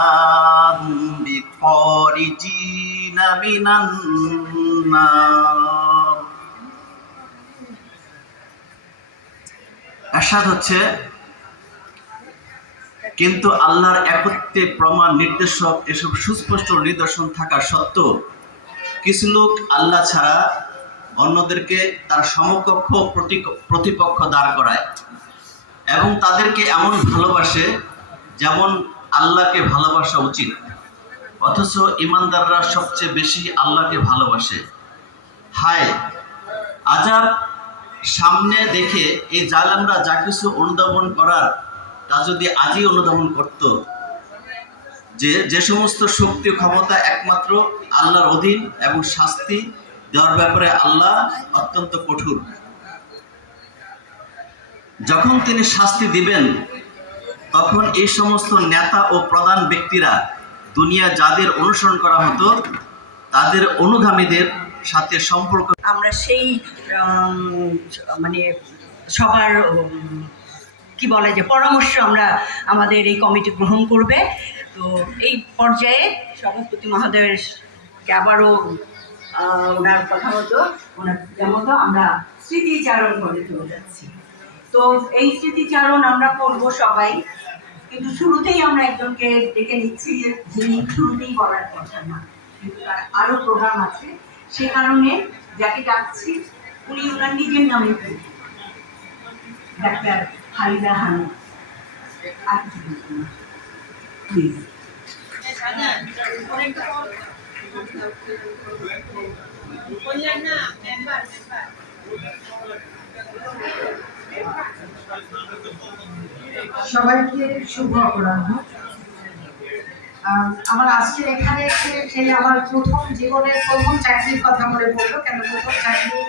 وما هم بخارجين من النار। এরশাদ হচ্ছে, কিন্তু আল্লাহর একত্বে প্রমাণ নির্দেশক এসব সুস্পষ্ট নিদর্শন থাকা সত্ত্বেও কিছু লোক আল্লাহ ছাড়া অন্যদেরকে তার সমকক্ষ প্রতিপক্ষ দাঁড় করায় এবং তাদেরকে এমন ভালোবাসে যেমন আল্লাহকে ভালোবাসা উচিত, অথচ ইমানদাররা সবচেয়ে বেশি আল্লাহকে ভালোবাসে। হায় আযাব সামনে দেখে এই জালেমরা যা কিছু অনুধাবন করার তা যদি আজই অনুধাবন করত, যে সমস্ত শক্তি ক্ষমতা একমাত্র আল্লাহর অধীন এবং শাস্তি দেওয়ার ব্যাপারে আল্লাহ অত্যন্ত কঠোর। যখন তিনি শাস্তি দিবেন তখন এই সমস্ত নেতা ও প্রধান ব্যক্তিরা দুনিয়া যাদের অনুসরণ করা হতো তাদের অনুগামীদের সাথে সম্পর্ক, আমরা সেই মানে সবার কি বলে যে পরামর্শ আমরা আমাদের এই কমিটি গ্রহণ করবে। তো এই পর্যায়ে সভাপতি মহোদয়কে আবারও ওনার কথা মতো আমরা স্মৃতিচারণ করে চলে যাচ্ছি। তো এই স্মৃতিচারণ আমরা করবো সবাই, কিন্তু শুরুতেই আমরা একজনকে ডেকে নিচ্ছি যিনি শুরুতেই বলার কথা না, কিন্তু তার আরও প্রোগ্রাম আছে, সে কারণে যাকে ডাকছি উনি ওনার নিজের নামে ডাক্তার খালিদা হানু। প্লিজ। সবাইকে শুভ অপরাহ্ন। আমার আজকে এখানে এসে আমার জীবনের প্রথম চাকরির কথা মনে পড়লো। কেন প্রথম চাকরি,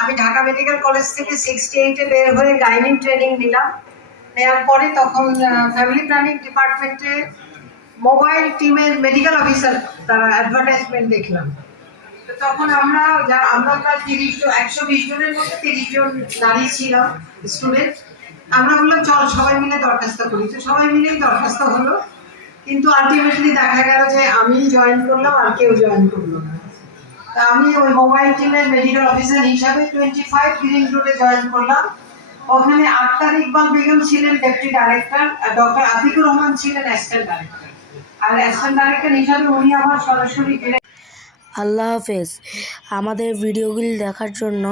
আমি ঢাকা মেডিকেল কলেজ থেকে 68-এ বের হয়ে গাইনিং ট্রেনিং নিলাম। নেওয়ার পরে তখন ফ্যামিলি প্ল্যানিং ডিপার্টমেন্টে মোবাইল টিমের মেডিকেল অফিসার তারা অ্যাডভার্টাইজমেন্ট দেখলাম। তো তখন আমরা প্রায় 120 জনের মধ্যে 30 জন নারী ছিলাম স্টুডেন্ট। আমরা বললাম চল সবাই মিলে দরখাস্ত করি। তো সবাই মিলেই দরখাস্ত হলো, কিন্তু আলটিমেটলি দেখা গেল যে আমি জয়েন করলাম আর কেউ জয়েন করলো না। তা আমি ওই মোবাইল টিমের মেডিকেল অফিসার হিসাবে 25 গ্রিন রোডে জয়েন করলাম। ওখানে আক্তার ইকবাল বেগম ছিলেন deputy director, doctor Atiqur Rahman ছিলেন অ্যাসিস্ট্যান্ট ডাইরেক্টর। আর অ্যাসিস্ট্যান্ট ডাইরেক্টর হিসাবে উনি আমার সরাসরি। আল্লাহ হাফেজ। আমাদের ভিডিওগুলি দেখার জন্য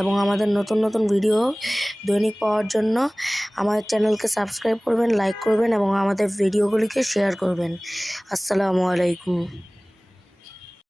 এবং আমাদের নতুন নতুন ভিডিও দৈনিক পাওয়ার জন্য আমাদের চ্যানেলকে সাবস্ক্রাইব করবেন, লাইক করবেন এবং আমাদের ভিডিওগুলিকে শেয়ার করবেন। আসসালামু আলাইকুম।